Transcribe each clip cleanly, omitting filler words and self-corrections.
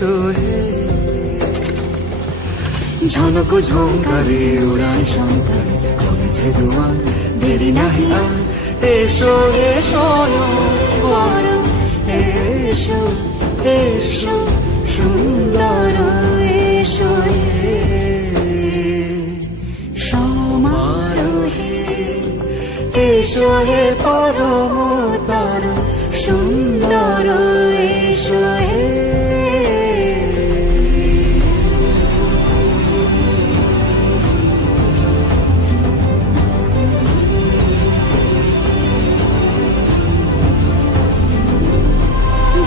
এসো হে ঝনক ঝঙ্কারে উড়ায় শঙ্কারে কমেছে দুয়ার দেরি নাহি আর এসো হে স্বয়ংবর এসো এসো সুন্দর এসো হে সমারোহে এসো হে পরমতর সুন্দর এসো হে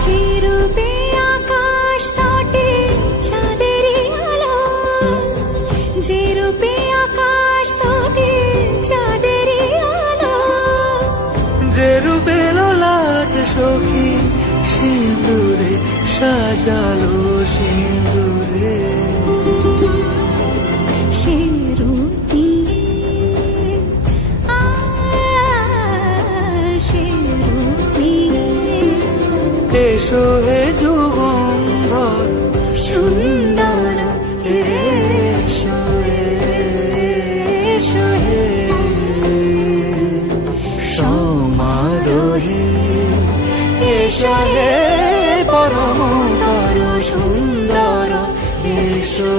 যে রূপে আকাশ তটে চাঁদেরই আলো যে রূপে আকাশ তটে চাঁদেরই আলো যে রূপে ললাট সখী সিঁদুরে সাজালো সিঁদুরে সে রূপী সে রূপী এসো হে যুগন্ধর সুন্দর এসো এসো হে সমারোহে এসো হে পরমতর সুন্দর এসো